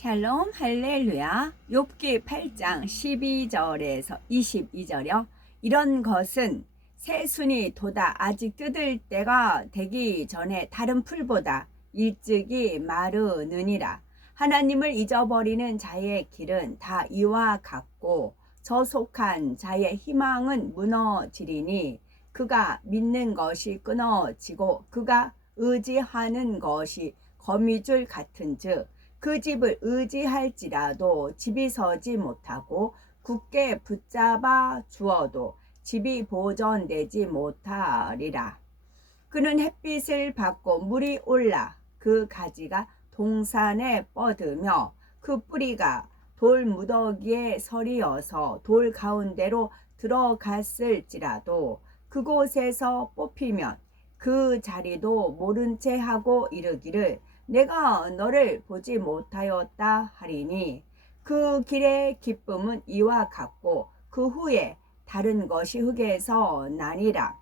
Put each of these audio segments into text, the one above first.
샬롬 할렐루야. 욥기 8장 12절에서 22절이요. 이런 것은 새순이 돋아 아직 뜯을 때가 되기 전에 다른 풀보다 일찍이 마르느니라. 하나님을 잊어버리는 자의 길은 다 이와 같고 저속한 자의 희망은 무너지리니 그가 믿는 것이 끊어지고 그가 의지하는 것이 거미줄 같은즉 그 집을 의지할지라도 집이 서지 못하고 굳게 붙잡아 주어도 집이 보존되지 못하리라. 그는 햇빛을 받고 물이 올라 그 가지가 동산에 뻗으며 그 뿌리가 돌 무더기에 서리어서 돌 가운데로 들어갔을지라도 그곳에서 뽑히면 그 자리도 모른 채 하고 이르기를 내가 너를 보지 못하였다 하리니 그 길의 기쁨은 이와 같고 그 후에 다른 것이 흙에서 나니라.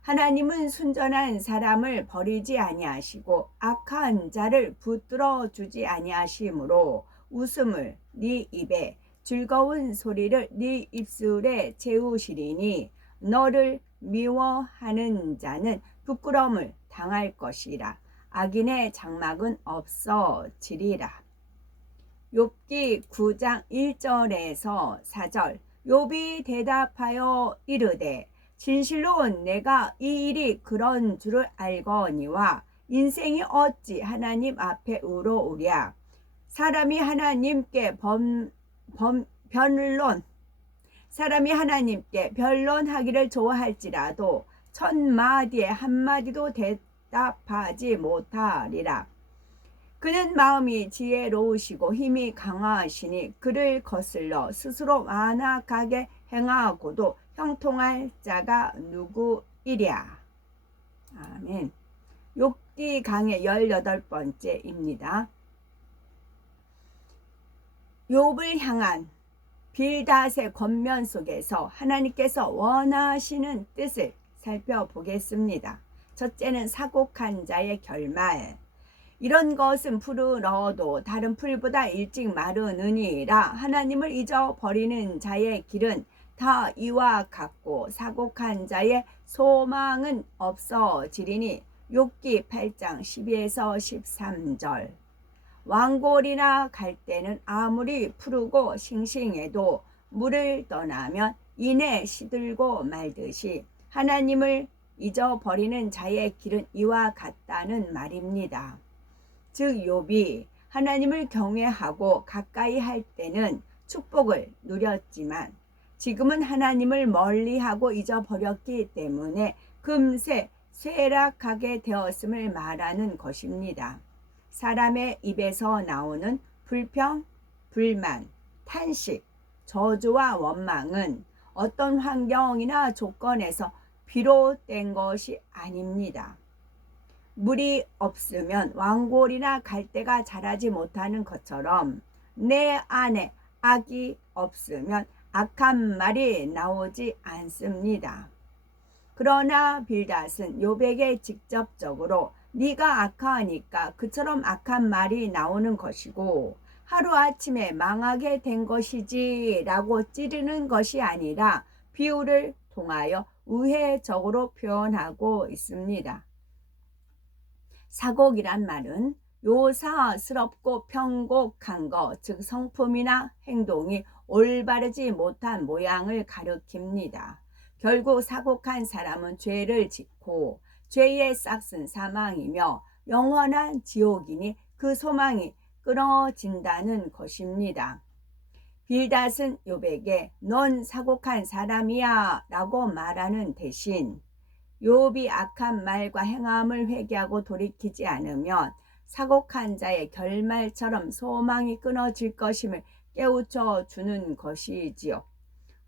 하나님은 순전한 사람을 버리지 아니하시고 악한 자를 붙들어 주지 아니하시므로 웃음을 네 입에 즐거운 소리를 네 입술에 채우시리니 너를 미워하는 자는 부끄러움을 당할 것이라. 악인의 장막은 없어지리라. 욥기 9장 1절에서 4절. 욥이 대답하여 이르되 진실로 내가 이 일이 그런 줄을 알거니와 인생이 어찌 하나님 앞에 의로우랴. 사람이 하나님께 변론하기를 좋아할지라도 1000마디에 한마디도 답하지 못하리라. 그는 마음이 지혜로우시고 힘이 강하시니 그를 거슬러 스스로 완악하게 행하고도 형통할 자가 누구이랴. 아멘. 욥기 강의 18번째입니다. 욥을 향한 빌닷의 권면 속에서 하나님께서 원하시는 뜻을 살펴보겠습니다. 첫째는 사곡한 자의 결말. 이런 것은 풀을 넣어도 다른 풀보다 일찍 마르느니라. 하나님을 잊어버리는 자의 길은 다 이와 같고 사곡한 자의 소망은 없어지리니. 욥기 8장 12에서 13절. 왕골이나 갈대는 아무리 푸르고 싱싱해도 물을 떠나면 이내 시들고 말듯이 하나님을 잊어버리는 자의 길은 이와 같다는 말입니다. 즉 욥이 하나님을 경외하고 가까이 할 때는 축복을 누렸지만 지금은 하나님을 멀리하고 잊어버렸기 때문에 금세 쇠락하게 되었음을 말하는 것입니다. 사람의 입에서 나오는 불평, 불만, 탄식, 저주와 원망은 어떤 환경이나 조건에서 비롯된 것이 아닙니다. 물이 없으면 왕골이나 갈대가 자라지 못하는 것처럼 내 안에 악이 없으면 악한 말이 나오지 않습니다. 그러나 빌닷은 욥에게 직접적으로 네가 악하니까 그처럼 악한 말이 나오는 것이고 하루아침에 망하게 된 것이지 라고 찌르는 것이 아니라 비유를 통하여 우회적으로 표현하고 있습니다. 사곡이란 말은 요사스럽고 편곡한 것, 즉 성품이나 행동이 올바르지 못한 모양을 가리킵니다. 결국 사곡한 사람은 죄를 짓고 죄의 싹은 사망이며 영원한 지옥이니 그 소망이 끊어진다는 것입니다. 빌닷은 욥에게 넌 사곡한 사람이야 라고 말하는 대신 욥이 악한 말과 행함을 회개하고 돌이키지 않으면 사곡한 자의 결말처럼 소망이 끊어질 것임을 깨우쳐 주는 것이지요.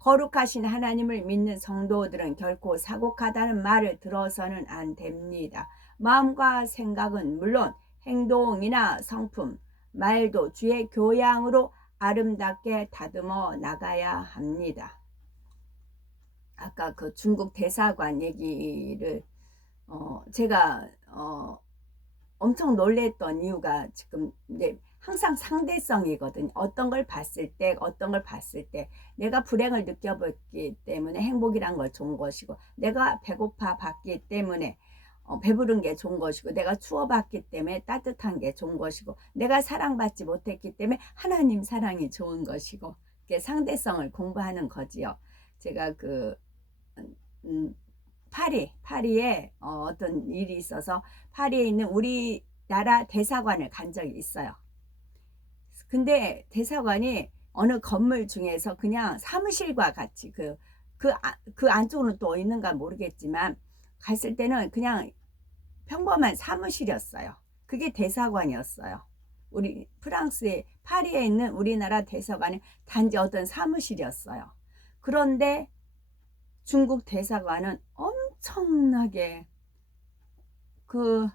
거룩하신 하나님을 믿는 성도들은 결코 사곡하다는 말을 들어서는 안 됩니다. 마음과 생각은 물론 행동이나 성품, 말도 주의 교양으로 아름답게 다듬어 나가야 합니다. 아까 그 중국 대사관 얘기를 제가 엄청 놀랬던 이유가 지금 항상 항상 상대성이거든요. 어떤 걸 봤을 때, 어떤 걸 봤을 때 내가 불행을 느껴봤기 때문에 행복이란 걸 좋은 것이고, 내가 배고파 봤기 때문에 배부른 게 좋은 것이고, 내가 추워봤기 때문에 따뜻한 게 좋은 것이고, 내가 사랑받지 못했기 때문에 하나님 사랑이 좋은 것이고, 이렇게 상대성을 공부하는 거지요. 제가 음, 파리에 어떤 일이 있어서 파리에 있는 우리나라 대사관을 간 적이 있어요. 근데 대사관이 어느 건물 중에서 그냥 사무실과 같이 그 안쪽으로 또 있는가 모르겠지만 갔을 때는 그냥 평범한 사무실이었어요. 그게 대사관이었어요. 우리 프랑스의 파리에 있는 우리나라 대사관은 단지 어떤 사무실이었어요. 그런데 중국 대사관은 엄청나게 그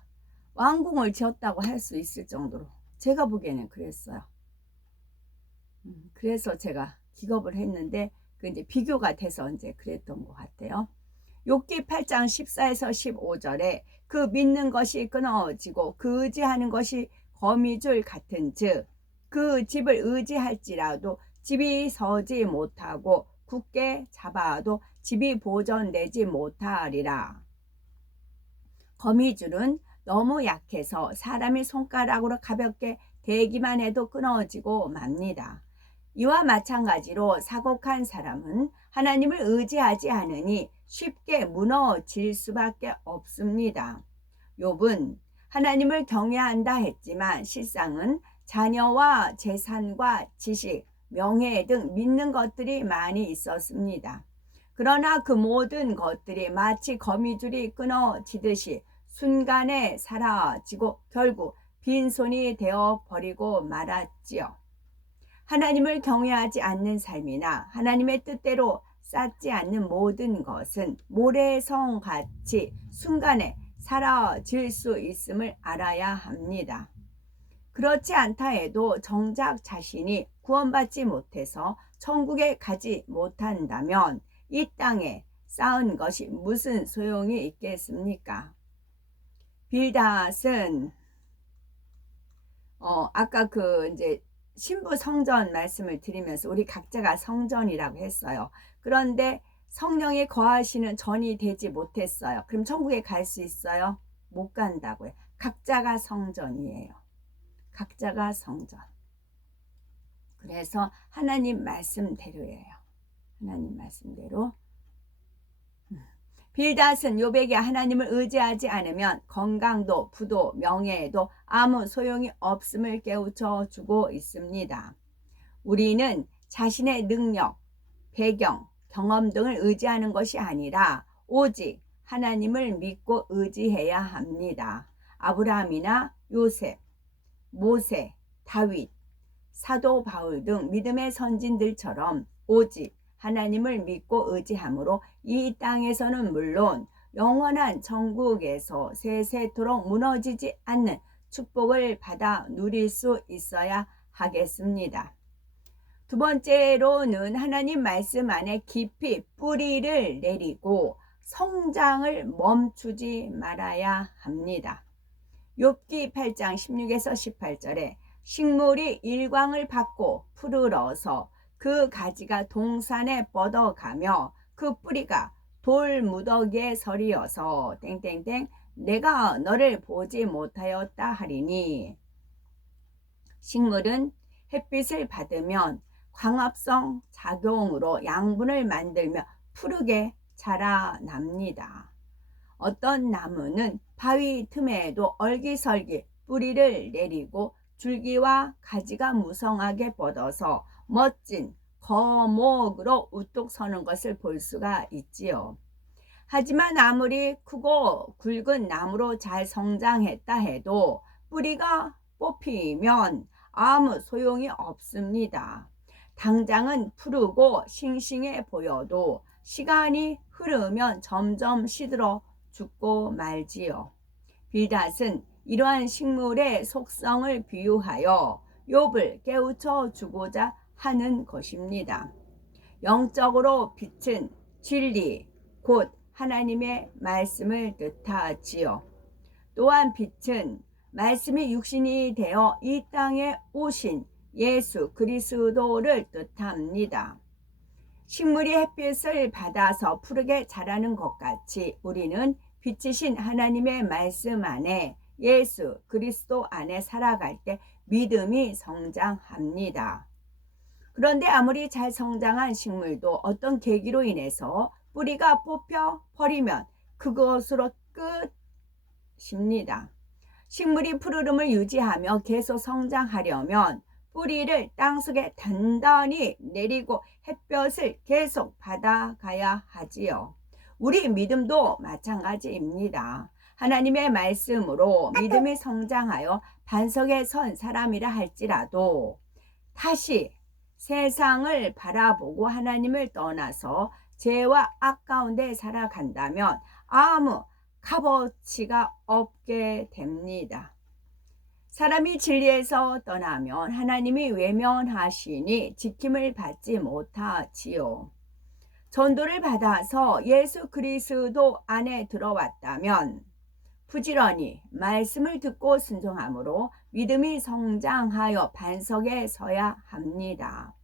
왕궁을 지었다고 할 수 있을 정도로, 제가 보기에는 그랬어요. 그래서 제가 기겁을 했는데 그 이제 비교가 돼서 이제 그랬던 것 같아요. 욥기 8장 14에서 15절에 그 믿는 것이 끊어지고 그 의지하는 것이 거미줄 같은즉 그 집을 의지할지라도 집이 서지 못하고 굳게 잡아도 집이 보존되지 못하리라. 거미줄은 너무 약해서 사람이 손가락으로 가볍게 대기만 해도 끊어지고 맙니다. 이와 마찬가지로 사곡한 사람은 하나님을 의지하지 않으니 쉽게 무너질 수밖에 없습니다. 욥은 하나님을 경외한다 했지만 실상은 자녀와 재산과 지식, 명예 등 믿는 것들이 많이 있었습니다. 그러나 그 모든 것들이 마치 거미줄이 끊어지듯이 순간에 사라지고 결국 빈손이 되어 버리고 말았지요. 하나님을 경외하지 않는 삶이나 하나님의 뜻대로 쌓지 않는 모든 것은 모래성같이 순간에 사라질 수 있음을 알아야 합니다. 그렇지 않다 해도 정작 자신이 구원받지 못해서 천국에 가지 못한다면 이 땅에 쌓은 것이 무슨 소용이 있겠습니까? 빌닷은 아까 이제 신부 성전 말씀을 드리면서 우리 각자가 성전이라고 했어요. 그런데 성령이 거하시는 전이 되지 못했어요. 그럼 천국에 갈 수 있어요? 못 간다고요. 각자가 성전이에요. 각자가 성전. 그래서 하나님 말씀대로예요. 하나님 말씀대로. 빌닷은 욥에게 하나님을 의지하지 않으면 건강도 부도 명예에도 아무 소용이 없음을 깨우쳐 주고 있습니다. 우리는 자신의 능력, 배경, 경험 등을 의지하는 것이 아니라 오직 하나님을 믿고 의지해야 합니다. 아브라함이나 요셉, 모세, 다윗, 사도 바울 등 믿음의 선진들처럼 오직 하나님을 믿고 의지함으로 이 땅에서는 물론 영원한 천국에서 세세토록 무너지지 않는 축복을 받아 누릴 수 있어야 하겠습니다. 두 번째로는 하나님 말씀 안에 깊이 뿌리를 내리고 성장을 멈추지 말아야 합니다. 욥기 8장 16에서 18절에 식물이 일광을 받고 푸르러서 그 가지가 동산에 뻗어가며 그 뿌리가 돌무더기에 서리어서 땡땡땡 내가 너를 보지 못하였다 하리니. 식물은 햇빛을 받으면 광합성 작용으로 양분을 만들며 푸르게 자라납니다. 어떤 나무는 바위 틈에도 얼기설기 뿌리를 내리고 줄기와 가지가 무성하게 뻗어서 멋진 거목으로 우뚝 서는 것을 볼 수가 있지요. 하지만 아무리 크고 굵은 나무로 잘 성장했다 해도 뿌리가 뽑히면 아무 소용이 없습니다. 당장은 푸르고 싱싱해 보여도 시간이 흐르면 점점 시들어 죽고 말지요. 빌닷은 이러한 식물의 속성을 비유하여 욥을 깨우쳐 주고자 하는 것입니다. 영적으로 빛은 진리, 곧 하나님의 말씀을 뜻하지요. 또한 빛은 말씀이 육신이 되어 이 땅에 오신 예수 그리스도를 뜻합니다. 식물이 햇빛을 받아서 푸르게 자라는 것 같이 우리는 빛이신 하나님의 말씀 안에 예수 그리스도 안에 살아갈 때 믿음이 성장합니다. 그런데 아무리 잘 성장한 식물도 어떤 계기로 인해서 뿌리가 뽑혀 버리면 그것으로 끝입니다. 식물이 푸르름을 유지하며 계속 성장하려면 뿌리를 땅속에 단단히 내리고 햇볕을 계속 받아가야 하지요. 우리 믿음도 마찬가지입니다. 하나님의 말씀으로 믿음이 성장하여 반석에 선 사람이라 할지라도 다시 세상을 바라보고 하나님을 떠나서 죄와 악 가운데 살아간다면 아무 값어치가 없게 됩니다. 사람이 진리에서 떠나면 하나님이 외면하시니 지킴을 받지 못하지요. 전도를 받아서 예수 그리스도 안에 들어왔다면 부지런히 말씀을 듣고 순종함으로 믿음이 성장하여 반석에 서야 합니다.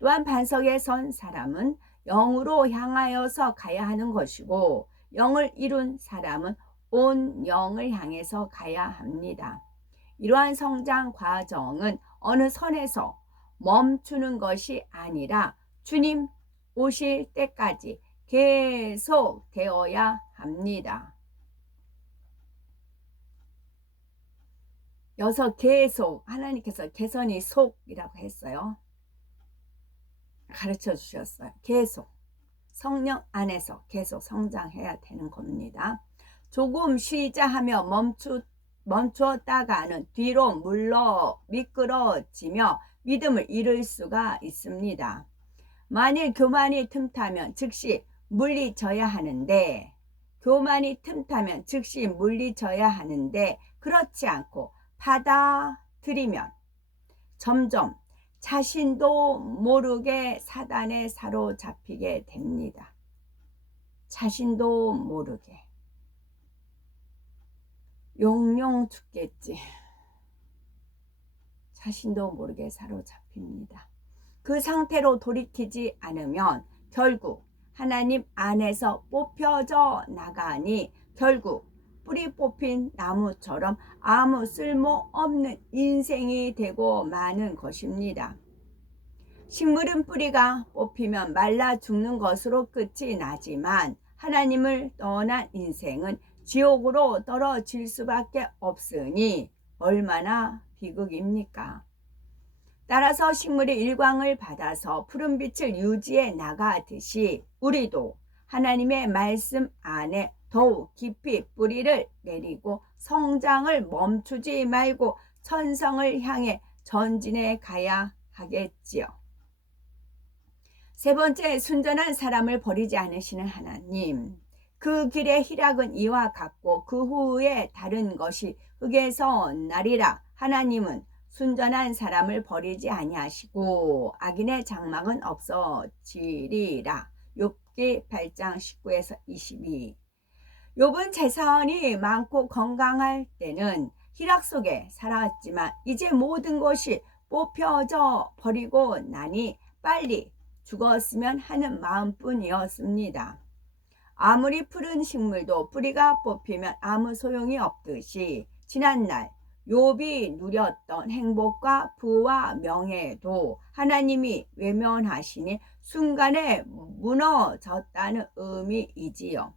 또한 반석에 선 사람은 영으로 향하여서 가야 하는 것이고 영을 이룬 사람은 온 영을 향해서 가야 합니다. 이러한 성장 과정은 어느 선에서 멈추는 것이 아니라 주님 오실 때까지 계속 되어야 합니다. 여기서 계속 하나님께서 개선이 속이라고 했어요. 가르쳐 주셨어요. 계속 성령 안에서 계속 성장해야 되는 겁니다. 조금 쉬자 하며 멈추었다가는 뒤로 물러 미끄러지며 믿음을 잃을 수가 있습니다. 만일 교만이 틈타면 즉시 물리쳐야 하는데 그렇지 않고 받아들이면 점점 자신도 모르게 사단에 사로잡히게 됩니다. 자신도 모르게. 용용 죽겠지. 자신도 모르게 사로잡힙니다. 그 상태로 돌이키지 않으면 결국 하나님 안에서 뽑혀져 나가니 결국 뿌리 뽑힌 나무처럼 아무 쓸모없는 인생이 되고 마는 것입니다. 식물은 뿌리가 뽑히면 말라 죽는 것으로 끝이 나지만 하나님을 떠난 인생은 지옥으로 떨어질 수밖에 없으니 얼마나 비극입니까? 따라서 식물이 일광을 받아서 푸른 빛을 유지해 나가듯이 우리도 하나님의 말씀 안에 더욱 깊이 뿌리를 내리고 성장을 멈추지 말고 천성을 향해 전진해 가야 하겠지요. 세 번째, 순전한 사람을 버리지 않으시는 하나님. 그 길의 희락은 이와 같고 그 후에 다른 것이 흙에서 나리라. 하나님은 순전한 사람을 버리지 아니하시고 악인의 장막은 없어지리라. 욥기 8장 19에서 22. 욥은 재산이 많고 건강할 때는 희락 속에 살았지만 이제 모든 것이 뽑혀져 버리고 나니 빨리 죽었으면 하는 마음뿐이었습니다. 아무리 푸른 식물도 뿌리가 뽑히면 아무 소용이 없듯이 지난날 욥이 누렸던 행복과 부와 명예도 하나님이 외면하시니 순간에 무너졌다는 의미이지요.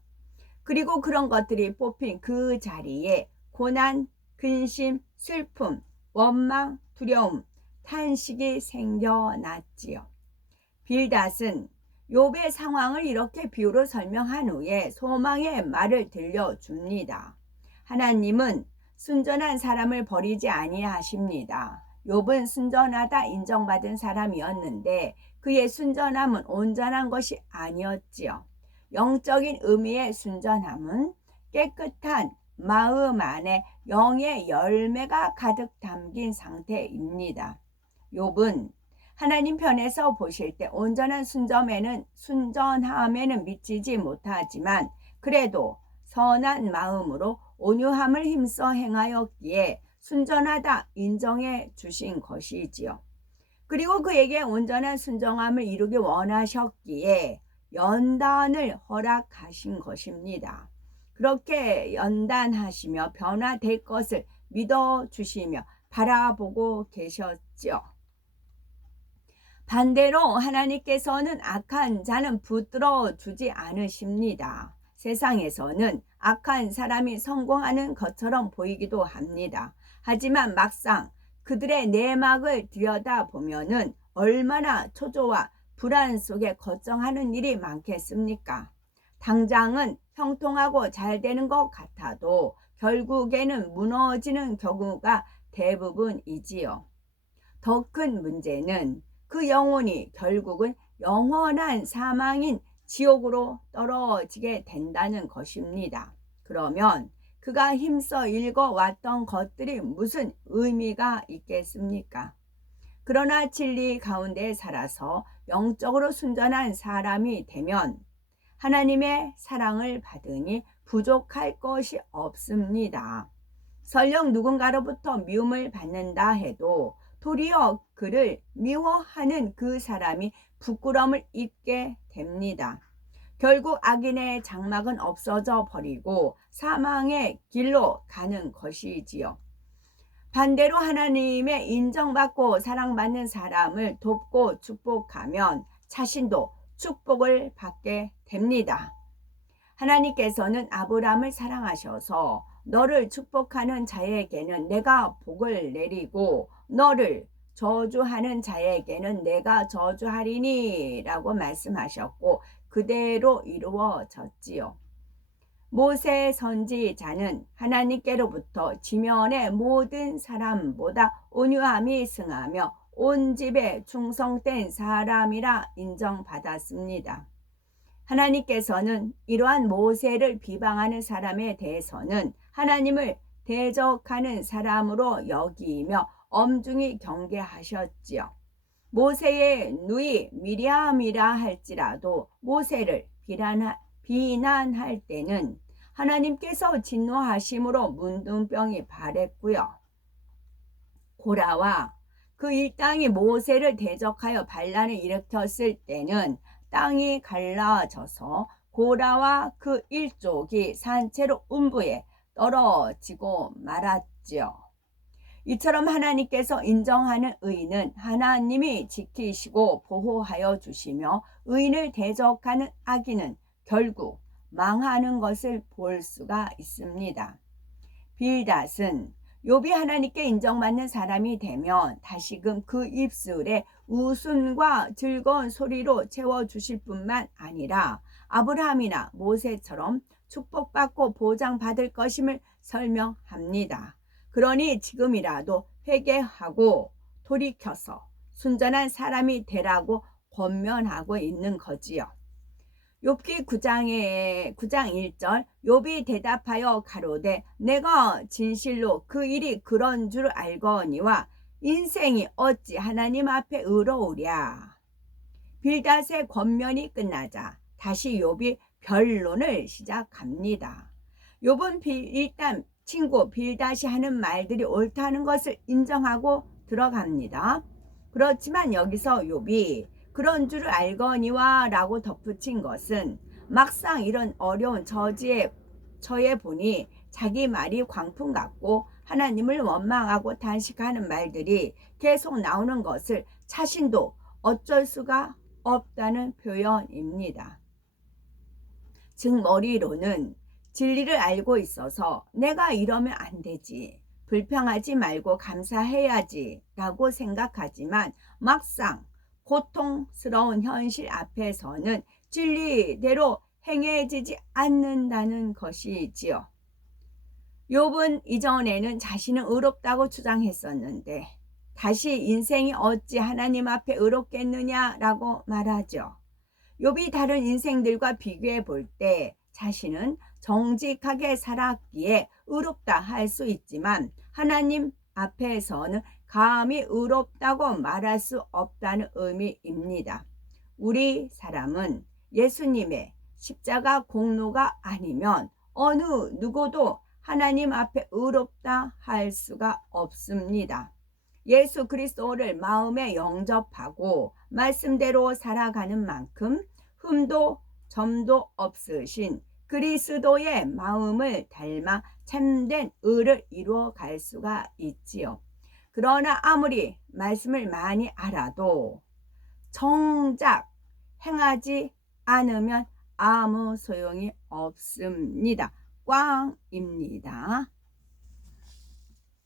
그리고 그런 것들이 뽑힌 그 자리에 고난, 근심, 슬픔, 원망, 두려움, 탄식이 생겨났지요. 빌닷은 욥의 상황을 이렇게 비유로 설명한 후에 소망의 말을 들려줍니다. 하나님은 순전한 사람을 버리지 아니하십니다. 욥은 순전하다 인정받은 사람이었는데 그의 순전함은 온전한 것이 아니었지요. 영적인 의미의 순전함은 깨끗한 마음 안에 영의 열매가 가득 담긴 상태입니다. 욥은 하나님 편에서 보실 때 온전한 순전함에는 미치지 못하지만 그래도 선한 마음으로 온유함을 힘써 행하였기에 순전하다 인정해 주신 것이지요. 그리고 그에게 온전한 순정함을 이루기 원하셨기에 연단을 허락하신 것입니다. 그렇게 연단하시며 변화될 것을 믿어주시며 바라보고 계셨죠. 반대로 하나님께서는 악한 자는 붙들어 주지 않으십니다. 세상에서는 악한 사람이 성공하는 것처럼 보이기도 합니다. 하지만 막상 그들의 내막을 들여다보면은 얼마나 초조와 불안 속에 걱정하는 일이 많겠습니까? 당장은 형통하고 잘 되는 것 같아도 결국에는 무너지는 경우가 대부분이지요. 더 큰 문제는 그 영혼이 결국은 영원한 사망인 지옥으로 떨어지게 된다는 것입니다. 그러면 그가 힘써 읽어왔던 것들이 무슨 의미가 있겠습니까? 그러나 진리 가운데 살아서 영적으로 순전한 사람이 되면 하나님의 사랑을 받으니 부족할 것이 없습니다. 설령 누군가로부터 미움을 받는다 해도 도리어 그를 미워하는 그 사람이 부끄러움을 입게 됩니다. 결국 악인의 장막은 없어져 버리고 사망의 길로 가는 것이지요. 반대로 하나님의 인정받고 사랑받는 사람을 돕고 축복하면 자신도 축복을 받게 됩니다. 하나님께서는 아브라함을 사랑하셔서 너를 축복하는 자에게는 내가 복을 내리고 너를 저주하는 자에게는 내가 저주하리니 라고 말씀하셨고 그대로 이루어졌지요. 모세 선지자는 하나님께로부터 지면의 모든 사람보다 온유함이 승하며 온 집에 충성된 사람이라 인정받았습니다. 하나님께서는 이러한 모세를 비방하는 사람에 대해서는 하나님을 대적하는 사람으로 여기며 엄중히 경계하셨지요. 모세의 누이 미리암이라 할지라도 모세를 비난할 때는 하나님께서 진노하심으로 문둥병이 발했고요. 고라와 그 일당이 모세를 대적하여 반란을 일으켰을 때는 땅이 갈라져서 고라와 그 일족이 산채로 음부에 떨어지고 말았지요. 이처럼 하나님께서 인정하는 의인은 하나님이 지키시고 보호하여 주시며 의인을 대적하는 악인은 결국 망하는 것을 볼 수가 있습니다. 빌닷은 욥이 하나님께 인정받는 사람이 되면 다시금 그 입술에 웃음과 즐거운 소리로 채워주실 뿐만 아니라 아브라함이나 모세처럼 축복받고 보장받을 것임을 설명합니다. 그러니 지금이라도 회개하고 돌이켜서 순전한 사람이 되라고 권면하고 있는 거지요. 욥기 9장 1절 욥이 대답하여 가로되 내가 진실로 그 일이 그런 줄 알거니와 인생이 어찌 하나님 앞에 의로우랴. 빌닷의 권면이 끝나자 다시 욥이 변론을 시작합니다. 욥은 일단 친구 빌닷이 하는 말들이 옳다는 것을 인정하고 들어갑니다. 그렇지만 여기서 욥이 그런 줄 알거니와 라고 덧붙인 것은 막상 이런 어려운 처해 보니 자기 말이 광풍 같고 하나님을 원망하고 단식하는 말들이 계속 나오는 것을 자신도 어쩔 수가 없다는 표현입니다. 즉 머리로는 진리를 알고 있어서 내가 이러면 안 되지, 불평하지 말고 감사해야지 라고 생각하지만 막상 고통스러운 현실 앞에서는 진리대로 행해지지 않는다는 것이지요. 욥은 이전에는 자신은 의롭다고 주장했었는데 다시 인생이 어찌 하나님 앞에 의롭겠느냐라고 말하죠. 욥이 다른 인생들과 비교해 볼 때 자신은 정직하게 살았기에 의롭다 할 수 있지만 하나님 앞에서는 감히 의롭다고 말할 수 없다는 의미입니다. 우리 사람은 예수님의 십자가 공로가 아니면 어느 누구도 하나님 앞에 의롭다 할 수가 없습니다. 예수 그리스도를 마음에 영접하고 말씀대로 살아가는 만큼 흠도 점도 없으신 그리스도의 마음을 닮아 참된 의를 이루어 갈 수가 있지요. 그러나 아무리 말씀을 많이 알아도 정작 행하지 않으면 아무 소용이 없습니다. 꽝입니다.